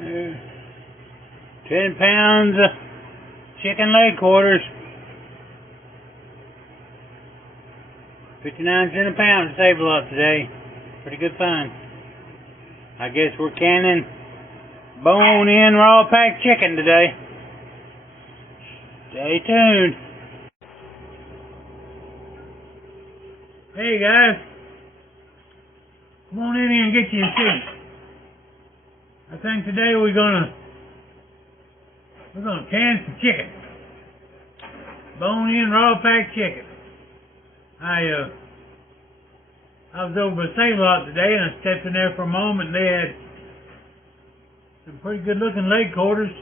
Uh, 10 pounds of chicken leg quarters. 59 cents a pound to Save-A-Lot today. Pretty good find. I guess we're canning bone-in raw packed chicken today. Stay tuned. Hey guys, come on in here and get you a seat. I think today we're gonna can some chicken. Bone-in raw packed chicken. I was over at Save-A-Lot today and I stepped in there for a moment and they had some pretty good looking leg quarters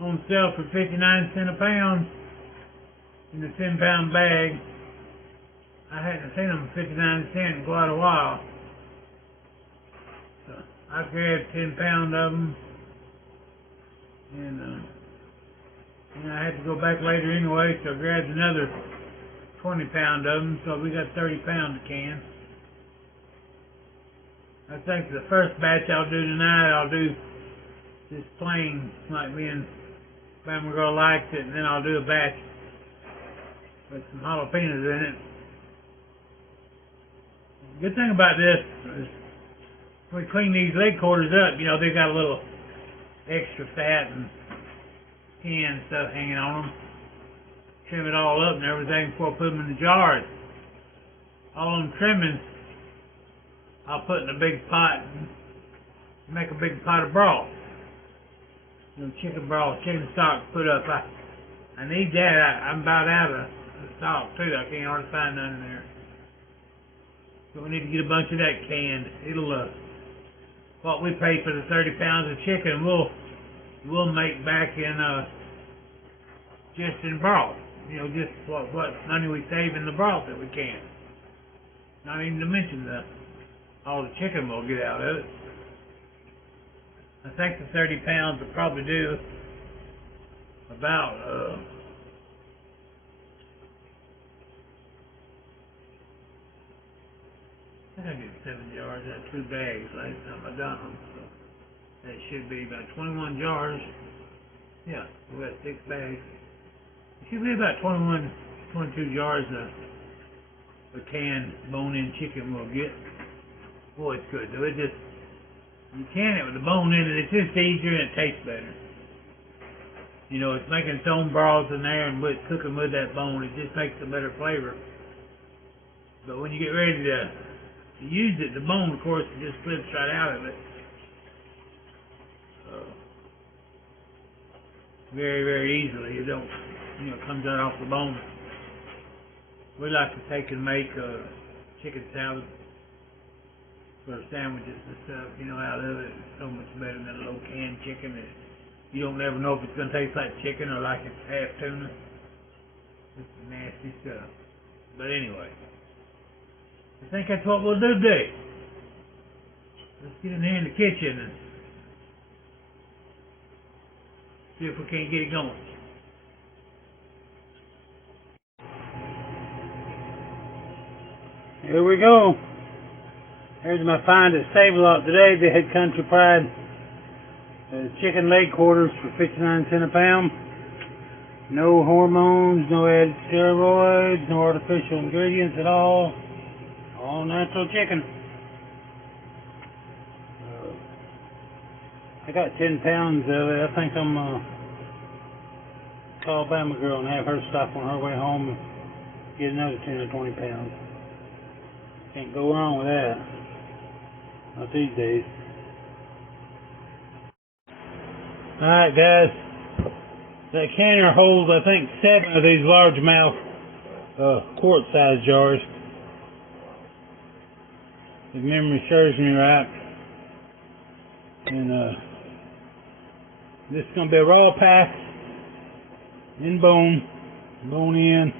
on sale for 59 cents a pound in the 10 pound bag. I hadn't seen them for 59 cents in quite a while. So I grabbed 10 pound of them and I had to go back later anyway, so I grabbed another 20 pound of them, so we got 30 pound to can. I think the first batch I'll do tonight, I'll do just plain, like me and Bama Girl likes it, and then I'll do a batch with some jalapenos in it. The good thing about this is when we clean these leg quarters up, you know, they've got a little extra fat and skin and stuff hanging on them. Trim it all up and everything before I put them in the jars. All them trimmings I'll put in a big pot and make a big pot of broth. You know, chicken broth, chicken stock put up. I need that. I'm about out of stock too. I can't hardly find none in there. So we need to get a bunch of that canned. It'll what we pay for the 30 pounds of chicken we'll make back in just in broth. You know, just what money we save in the broth that we can. Not even to mention all the chicken we'll get out of it. I think the 30 pounds will probably do about I think I get 7 jars out of 2 bags last time I done them. So that should be about 21 jars. Yeah, we got 6 bags. It should be about 21, 22 jars of canned bone-in chicken we'll get. Boy, it's good though. It just, you can it with the bone in it. It's just easier and it tastes better. You know, it's making its own broth in there and cooking with that bone. It just makes a better flavor. But when you get ready to use it, the bone, of course, it just flips right out of it. Very, very easily. It don't, you know, it comes out off the bone. We like to take and make chicken salad for sandwiches and stuff, you know, out of it. It's so much better than a little canned chicken. You don't never know if it's going to taste like chicken or like it's half tuna. It's nasty stuff. But anyway, I think that's what we'll do today. Let's get in here in the kitchen and see if we can't get it going. Here we go. Here's my find at Save-A-Lot today. They had Country Pride chicken leg quarters for 59 cents a pound. No hormones, no added steroids, no artificial ingredients at all. All natural chicken. I got 10 pounds of it. I think I'm call Bama Girl and have her stop on her way home and get another 10 or 20 pounds. Can't go wrong with that. Not these days. Alright guys, that canner holds I think 7 of these largemouth quart size jars. If memory serves me right. And this is going to be a raw pack in bone in.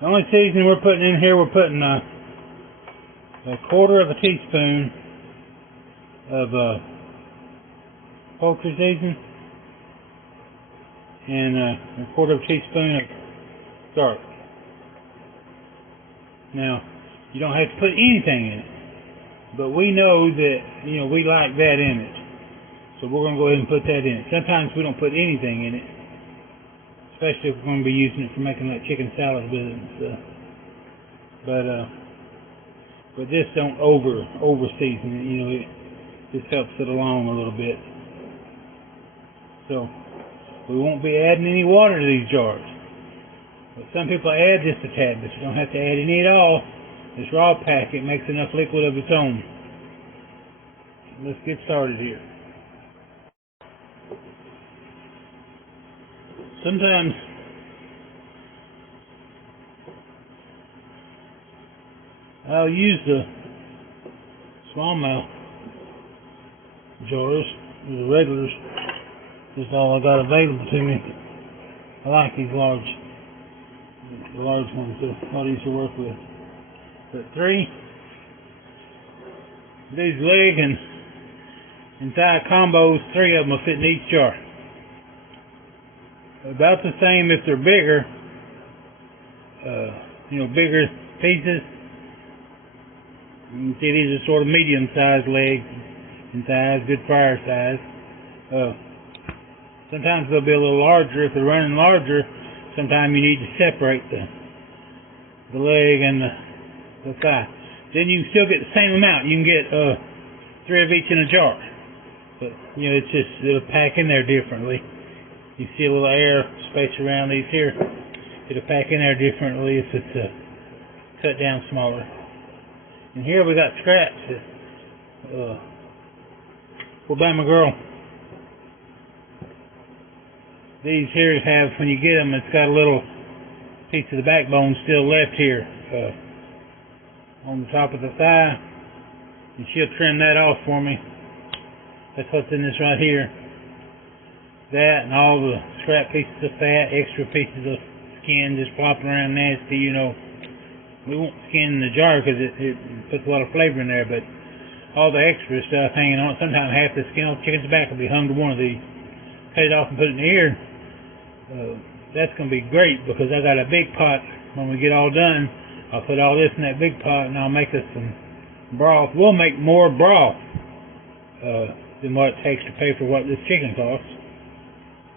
The only seasoning we're putting in here, we're putting a 1/4 of a teaspoon of poultry seasoning and a 1/4 of a teaspoon of garlic. Now, you don't have to put anything in it, but we know that, you know, we like that in it. So we're going to go ahead and put that in. Sometimes we don't put anything in it, especially if we're going to be using it for making like chicken salad with it and stuff. But just don't over season it. You know, it just helps it along a little bit. So we won't be adding any water to these jars. But some people add just a tad, but you don't have to add any at all. This raw packet makes enough liquid of its own. Let's get started here. Sometimes I'll use the smallmouth jars, the regulars. This is all I got available to me. I like these large ones. They're a lot easier to work with. But these leg and thigh combos, 3 of them will fit in each jar. About the same if they're bigger, bigger pieces. You can see these are sort of medium-sized legs and thighs, good fire size. Sometimes they'll be a little larger. If they're running larger, sometimes you need to separate the leg and the thigh. Then you can still get the same amount. You can get 3 of each in a jar. But, it'll pack in there differently. You see a little air space around these here. It'll pack in there differently if it's cut down smaller. And here we got scraps. Alabama Girl. These here have, when you get them, it's got a little piece of the backbone still left here on the top of the thigh. And she'll trim that off for me. That's what's in this right here. That and all the scrap pieces of fat, extra pieces of skin just flopping around nasty, We won't skin in the jar because it puts a lot of flavor in there, but all the extra stuff hanging on it, sometimes half the skin on the chicken's back will be hung to one of these. Cut it off and put it in the ear. That's going to be great because I got a big pot. When we get all done, I'll put all this in that big pot and I'll make us some broth. We'll make more broth than what it takes to pay for what this chicken costs.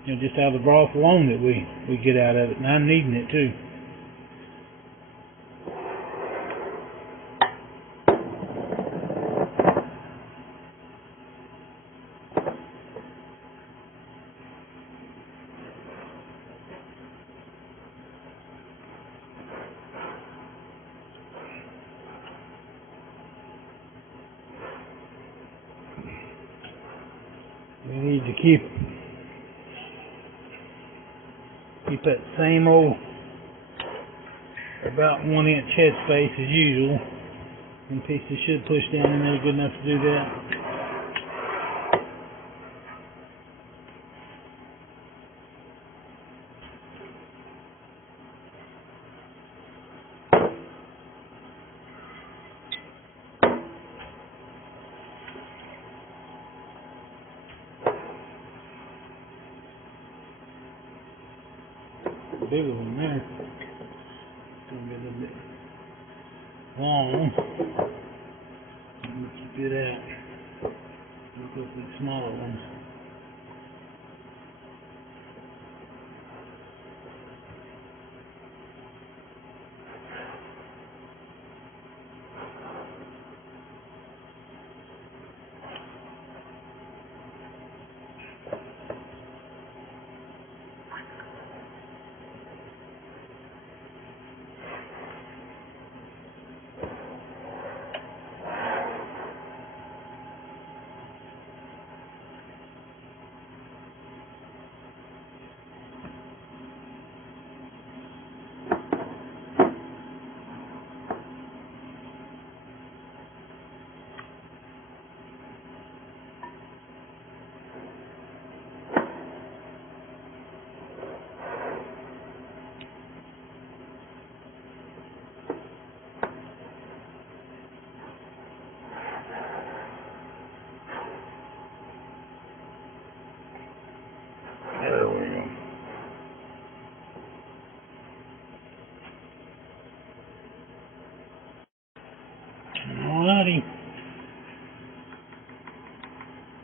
Just out of the broth alone that we get out of it, and I'm needing it too. We need to keep that same old about 1 inch head space as usual. And pieces should push down in there good enough to do that. Bigger one there. It's going to be a little bit long. Let's get out. Look at the smaller ones.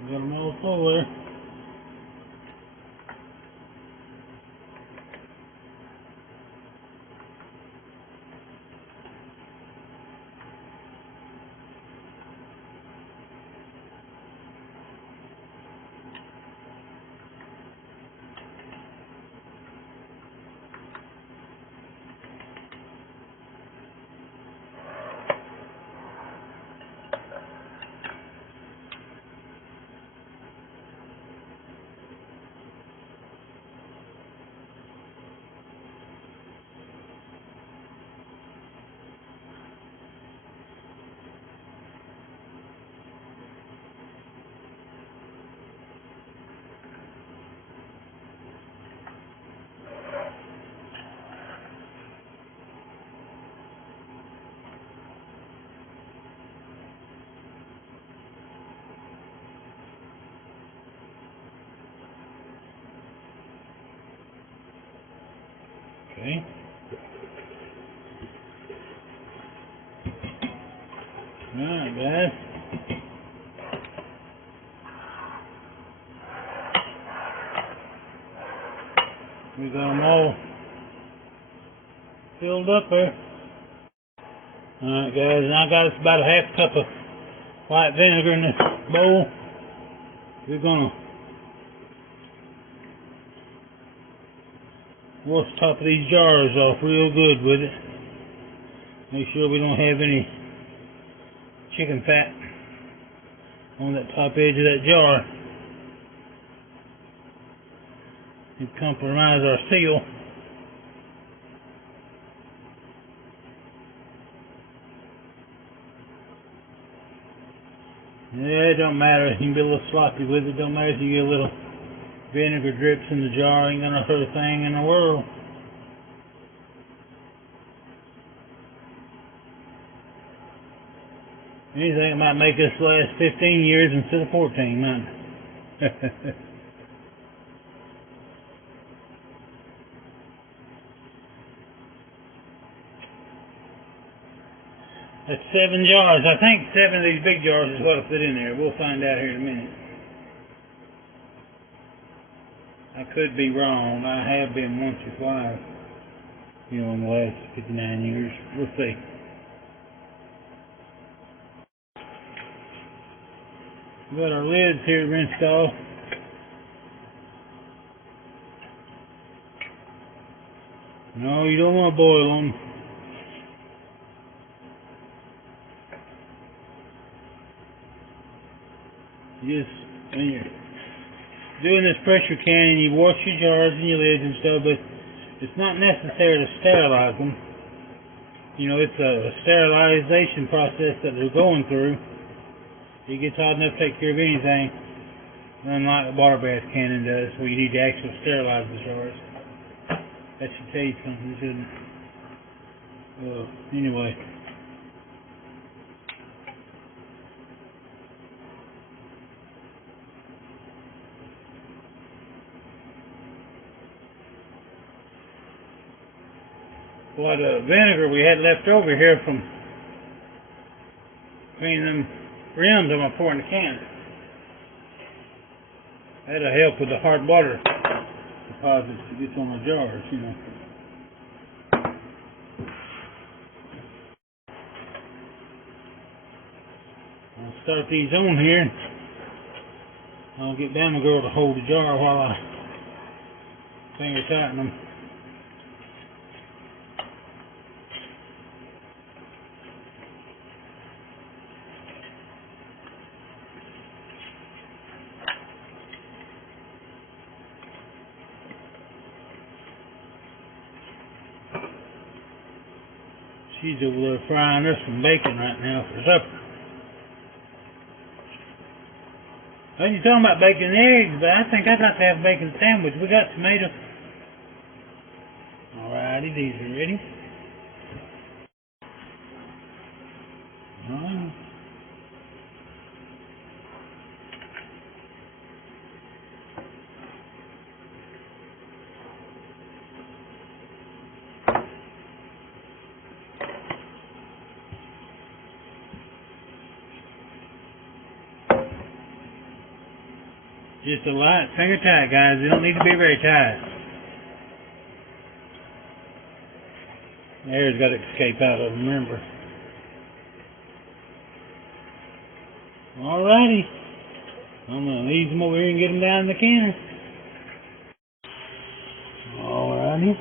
We got them all full there. Okay. Alright, guys. We got them all filled up there. Alright, guys, and I got us about a half cup of white vinegar in this bowl. We're gonna wash the top of these jars off real good with it. Make sure we don't have any chicken fat on that top edge of that jar. It compromise our seal. Yeah, it don't matter. You can be a little sloppy with it. Don't matter if you get a little vinegar drips in the jar. Ain't gonna hurt a thing in the world. Anything might make us last 15 years instead of 14, mightn't it? That's 7 jars. I think 7 of these big jars is what I put in there. We'll find out here in a minute. I could be wrong. I have been once or twice, you know, in the last 59 years. We'll see. We got our lids here rinsed off. No, you don't want to boil them. Just when you're doing this pressure canning, you wash your jars and your lids and stuff, but it's not necessary to sterilize them. You know, it's a sterilization process that they're going through. It gets hot enough to take care of anything, unlike water bath canning does, where you need to actually sterilize the jars. That should tell you something, shouldn't it? Anyway. What vinegar we had left over here from cleaning them rims I'm gonna pour in the can. That'll help with the hard water deposits that gets on the jars, you know. I'll start these on here. I'll get down the girl to hold the jar while I finger tighten them. She's over there frying us some bacon right now for supper. I was talking about bacon and eggs, but I think I'd like to have a bacon sandwich. We got tomatoes. Alrighty, these are ready. Alright. Just a light finger tight, guys. They don't need to be very tight. The air's got to escape out of them, remember. Alrighty. I'm going to ease them over here and get them down in the canner. Alrighty.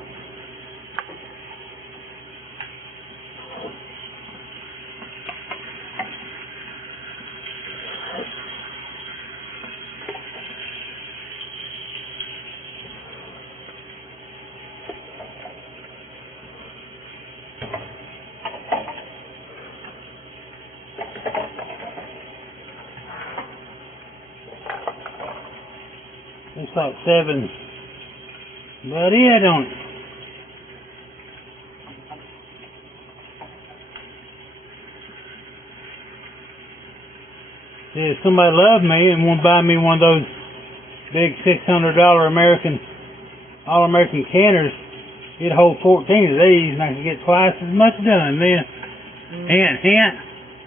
Looks like 7. But yeah, don't it? Yeah, if somebody loved me and want to buy me one of those big $600 All-American canners, it'd hold 14 of these and I could get twice as much done then. Hint.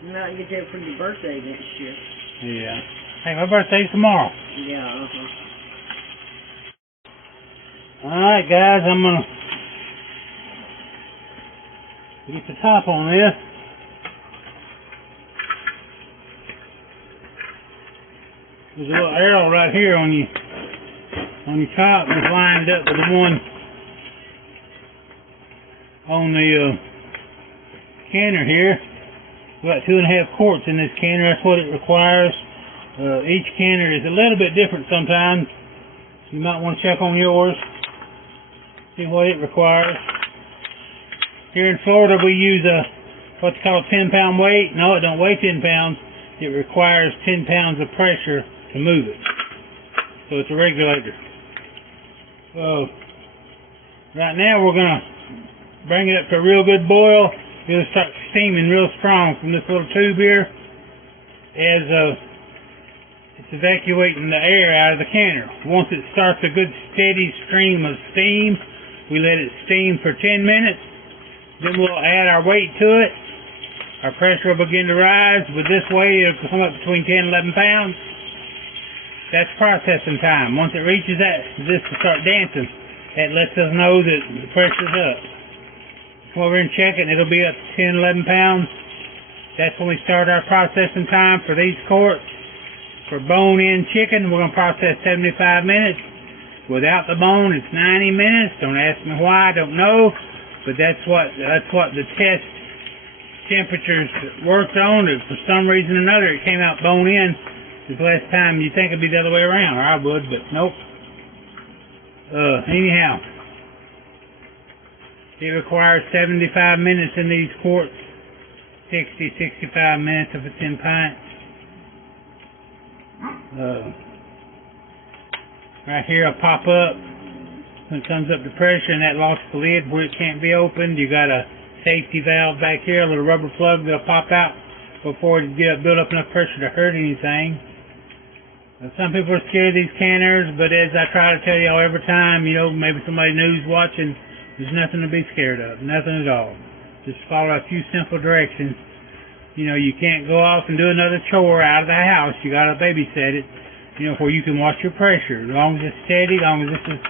You might get that for your birthday next year. Yeah. Hey, my birthday's tomorrow. Yeah, Alright guys, I'm gonna get the top on this. There's a little arrow right here on your top that's lined up with the one on the canner here. We've got 2.5 quarts in this canner, that's what it requires. Each canner is a little bit different sometimes. You might want to check on yours. See what it requires. Here in Florida we use what's called 10-pound weight. No, it don't weigh 10 pounds. It requires 10 pounds of pressure to move it. So it's a regulator. So right now we're going to bring it up to a real good boil. It'll start steaming real strong from this little tube here as it's evacuating the air out of the canner. Once it starts a good steady stream of steam, we let it steam for 10 minutes. Then we'll add our weight to it. Our pressure will begin to rise. With this weight, it'll come up between 10 and 11 pounds. That's processing time. Once it reaches this will start dancing. That lets us know that the pressure's up. Come over and check it, and it'll be up to 10, 11 pounds. That's when we start our processing time for these quarts. For bone-in chicken, we're going to process 75 minutes. Without the bone, it's 90 minutes. Don't ask me why, I don't know. But that's what the test temperatures worked on. For some reason or another, it came out bone-in. This last time, you'd think it'd be the other way around, or I would, but nope. Anyhow, it requires 75 minutes in these quarts. 60, 65 minutes if it's in pints. Right here will pop up when it comes up to pressure, and that locks the lid where it can't be opened. You got a safety valve back here, a little rubber plug that'll pop out before it build up enough pressure to hurt anything. Some people are scared of these canners, but as I try to tell y'all every time, maybe somebody new's watching, there's nothing to be scared of, nothing at all. Just follow a few simple directions. You can't go off and do another chore out of the house. You gotta babysit it. Where you can watch your pressure. As long as it's steady, as long as this is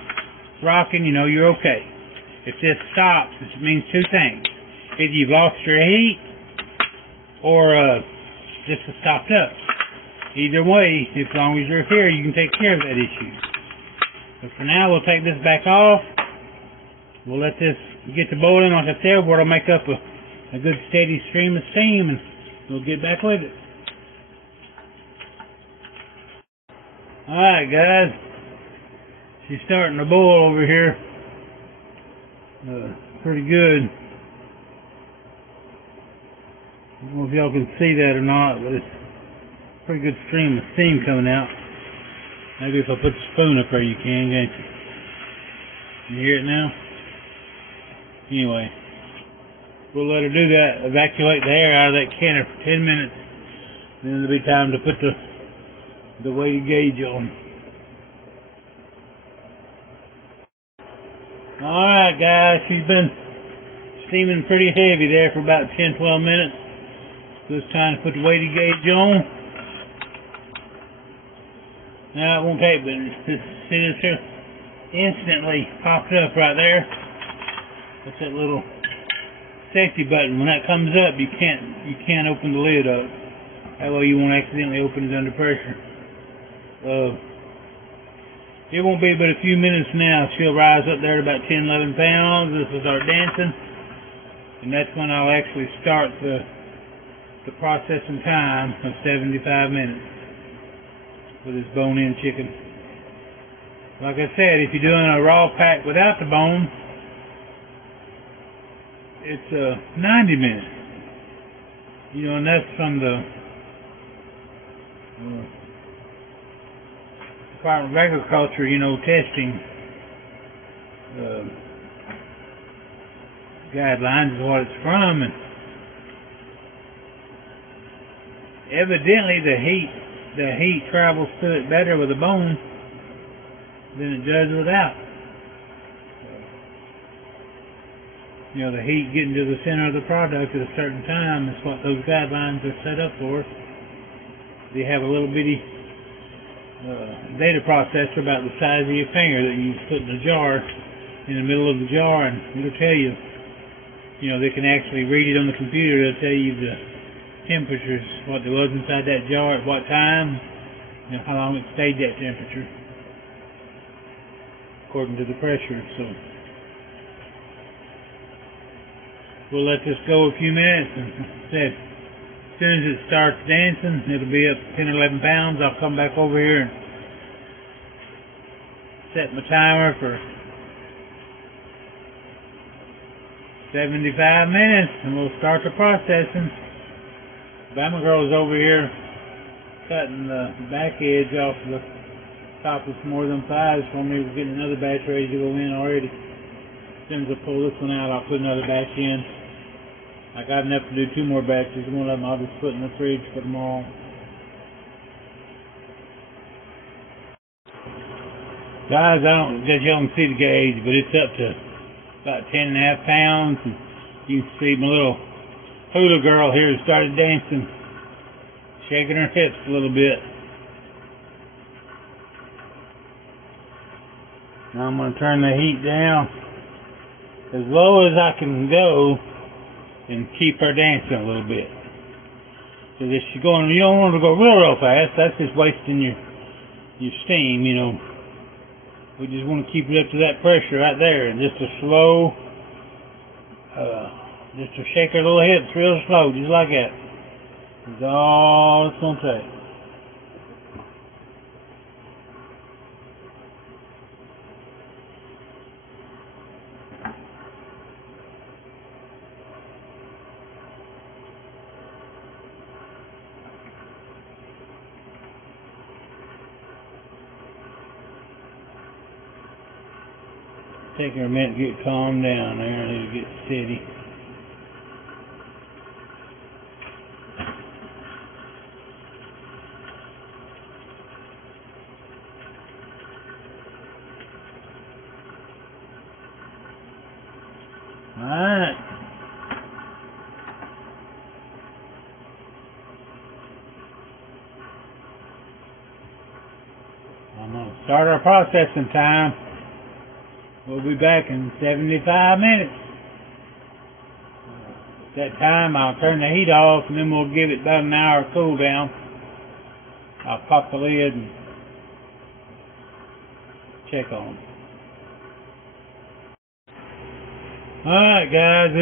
rocking, you're okay. If this stops, it means two things. Either you've lost your heat, or this has stopped up. Either way, as long as you're here, you can take care of that issue. But for now, we'll take this back off. We'll let this get to boiling, like I said, where it'll make up a good steady stream of steam, and we'll get back with it. Alright guys, she's starting to boil over here. Pretty good. I don't know if y'all can see that or not, but it's a pretty good stream of steam coming out. Maybe if I put the spoon up there you can, can't you? You hear it now? Anyway, we'll let her do that, evacuate the air out of that canner for 10 minutes. Then it'll be time to put the weighted gauge on. Alright guys, she's been steaming pretty heavy there for about 10-12 minutes. So it's time to put the weighted gauge on. No, it won't take, but this, see this here? Instantly popped up right there. That's that little safety button. When that comes up, you can't open the lid up. That way you won't accidentally open it under pressure. It won't be but a few minutes now. She'll rise up there to about 10, 11 pounds. This will start dancing. And that's when I'll actually start the processing time of 75 minutes for this bone-in chicken. Like I said, if you're doing a raw pack without the bone, it's 90 minutes. You know, and that's from the Department of Agriculture, you know, testing guidelines is what it's from, and evidently the heat travels through it better with a bone than it does without. You know, the heat getting to the center of the product at a certain time is what those guidelines are set up for. They have a little bitty data processor about the size of your finger that you put in a jar, in the middle of the jar, and it'll tell you, you know, they can actually read it on the computer. It'll tell you the temperatures, what there was inside that jar at what time, and how long it stayed that temperature, according to the pressure. So we'll let this go a few minutes, and said, as soon as it starts dancing, it'll be up 10 or 11 pounds. I'll come back over here and set my timer for 75 minutes, and we'll start the processing. Bama Girl's over here cutting the back edge off the top of some more of them thighs for me. We're getting another batch ready to go in already. As soon as I pull this one out, I'll put another batch in. I got enough to do 2 more batches. One of them I'll just put in the fridge for tomorrow. Guys, I don't guess y'all can see the gauge, but it's up to about 10.5 pounds. And you can see my little hula girl here started dancing, shaking her hips a little bit. Now I'm going to turn the heat down as low as I can go and keep her dancing a little bit. Because if she's going, you don't want her to go real fast. That's just wasting your steam, you know. We just want to keep it up to that pressure right there, and just a slow, just to shake her little hips real slow, just like that. That's all it's going to take. Take her a minute to get calmed down there, and it'll get steady. Alright. I'm going to start our processing time. We'll be back in 75 minutes. At that time, I'll turn the heat off, and then we'll give it about an hour cool down. I'll pop the lid and check on them. Alright guys,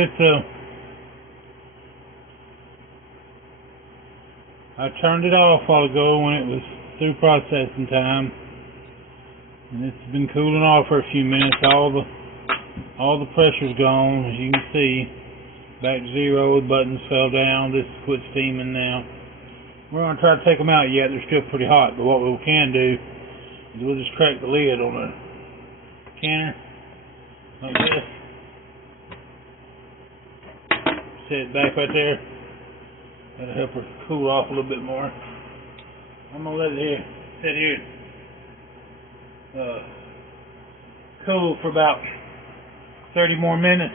I turned it off a while ago when it was through processing time. And it's been cooling off for a few minutes. All the pressure's gone, as you can see. Back to zero, the buttons fell down. This is quit steaming now. We're going to try to take them out yet. They're still pretty hot, but what we can do is we'll just crack the lid on the canner like this. Set it back right there. That'll help her cool off a little bit more. I'm going to let it sit here. Cool for about 30 more minutes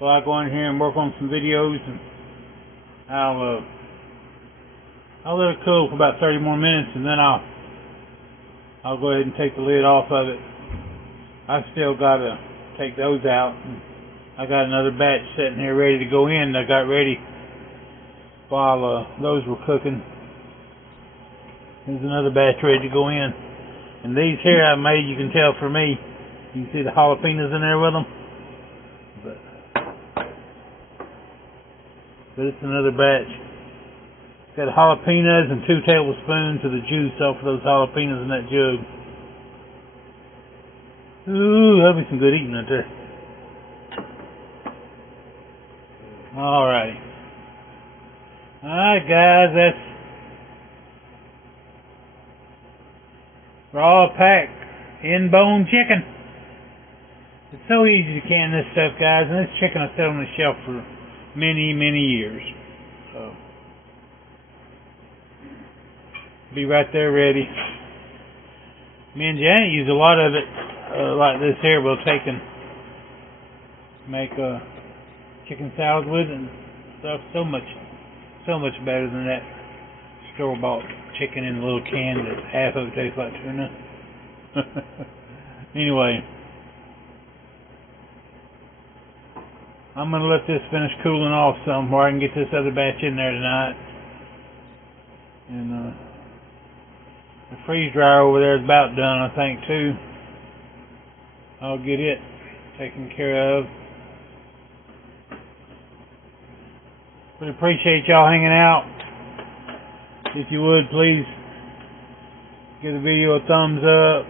while I go in here and work on some videos, and I'll I'll let it cool for about 30 more minutes, and then I'll go ahead and take the lid off of it. I still gotta take those out. I got another batch sitting here ready to go in. I got ready while those were cooking. There's another batch ready to go in. And these here I made, you can tell for me. You can see the jalapenos in there with them. But it's another batch. Got jalapenos and 2 tablespoons of the juice off of those jalapenos in that jug. Ooh, that'll be some good eating right there. Alrighty. Alright guys, that's raw packed in-bone chicken. It's so easy to can this stuff, guys, and this chicken will sit on the shelf for many, many years. So, be right there ready. Me and Janet use a lot of it, like this here. We'll take and make chicken salad with it and stuff. So much better than that store-bought chicken in a little can that half of it tastes like tuna. Anyway, I'm going to let this finish cooling off some where I can get this other batch in there tonight. And the freeze dryer over there is about done, I think, too. I'll get it taken care of. But appreciate y'all hanging out. If you would, please give the video a thumbs up.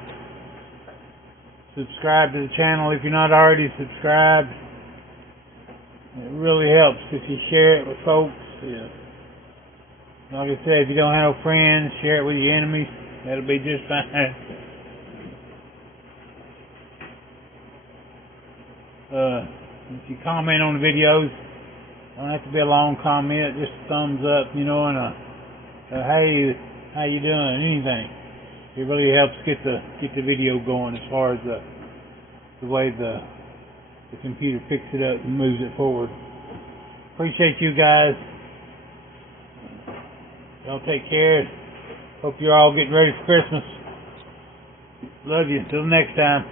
Subscribe to the channel if you're not already subscribed. It really helps if you share it with folks. Yeah. Like I said, if you don't have no friends, share it with your enemies. That'll be just fine. If you comment on the videos, don't have to be a long comment, just a thumbs up, you know, and a hey, how you doing? Anything. It really helps get the video going as far as the way the computer picks it up and moves it forward. Appreciate you guys. Y'all take care. Hope you're all getting ready for Christmas. Love you. Until next time.